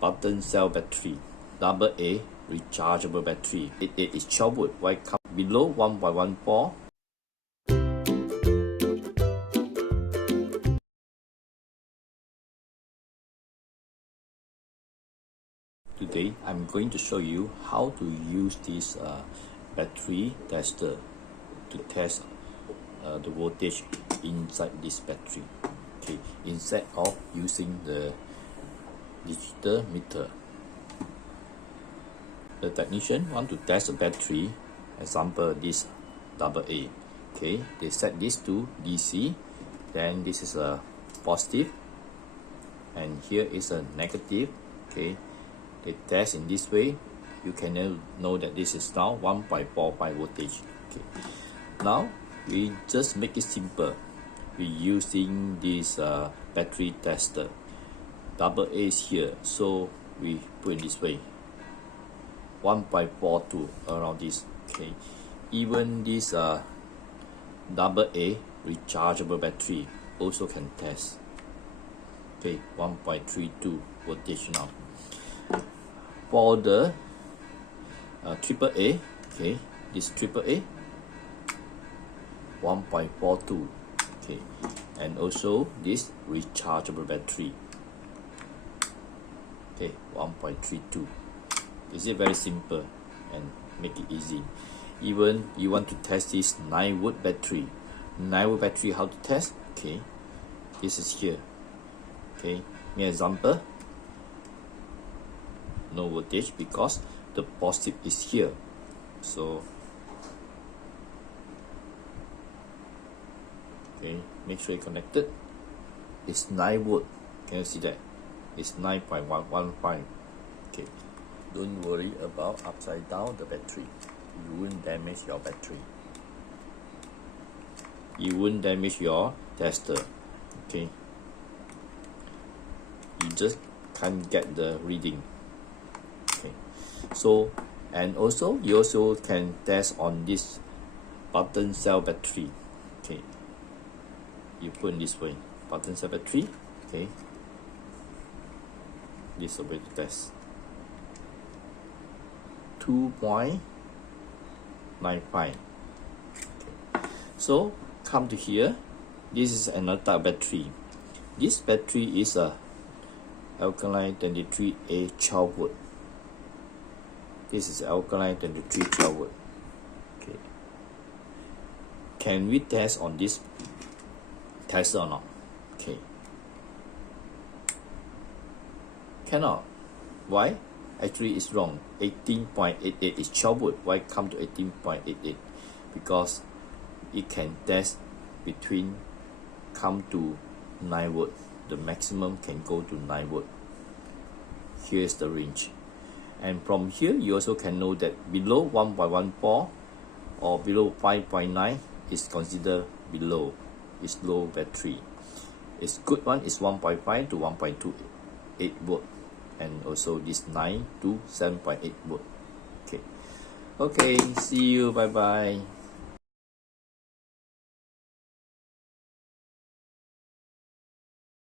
button cell battery, AA rechargeable battery. It is 12 volt. Why come below 1.14? Today I'm going to show you how to use this battery tester to test the voltage inside this battery. Okay, instead of using the digital meter. The technician want to test a battery, example this AA. Okay, they set this to DC, then this is a positive, and here is a negative. Okay, they test in this way. You can know that this is now 1.45 voltage. Okay, now we just make it simple. We using this battery tester. AA is here, so we put in this way. 1.42 around this. Okay, even this AA rechargeable battery also can test. Okay, 1.32 voltage now. For the AAA, okay, this AAA 1.42. okay, and also this rechargeable battery, okay, 1.32. Is it very simple and make it easy? Even you want to test this 9 volt battery. 9 volt battery, how to test? Okay, this is here. Okay, an example, no voltage because the positive is here. So okay, make sure you connected. It's 9 volt. Can you see that? It's 9.115. Okay, don't worry about upside down the battery. You won't damage your battery. You won't damage your tester. Okay, you just can't get the reading. Okay, so and also you also can test on this button cell battery. Okay, you put in this way, button cell battery. Okay, this is the way to test. 2.95. Okay, so come to here. This is another battery. This battery is a alkaline 23A 12 volt. This is alkaline 23 12 volt. Okay, can we test on this tester or not? Okay, cannot. Why? Actually it's wrong. 18.88 is 12 volt. Why come to 18.88? Because it can test between come to 9 volt. The maximum can go to 9 volt. Here is the range. And from here you also can know that below 1.14 or below 5.9 is considered below. It's low battery. Its good one is 1.5 to 1.28 volt, and also this 9 to 7.8 volt. Okay, see you, bye bye.